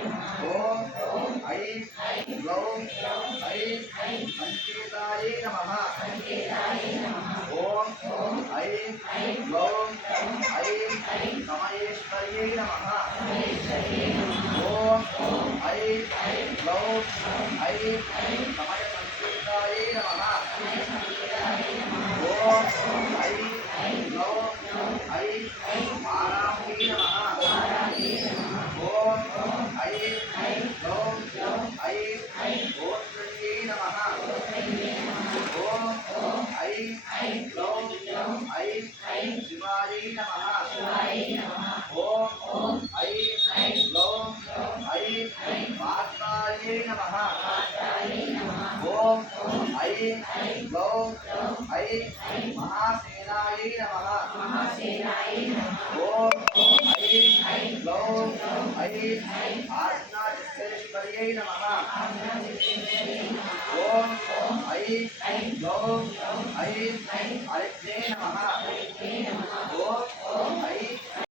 ओम ऐं ग्लौं ऐं संकेतायै नमः ओम ऐं ग्लौं ऐं समयेश्वर्यै नमः ओम ऐं ग्लौं ऐं समयसंकेतायै नमः ओम ऐं ग्लौं ऐं आराम्यै नमः ओम ऐं ग्लौं ऐं गोत्रण्यै नमः ओम ऐं ग्लौं ऐं शिवायै नमः ओम ऐं ग्लौं ऐं पार्थायै नमः ओम ऐं ग्लौं ऐं महासेनायै नमः ओम ऐं ग्लौं ऐं आज्ञाचक्रेश्वर्यै नमः ओम ऐं ग्लौं ऐं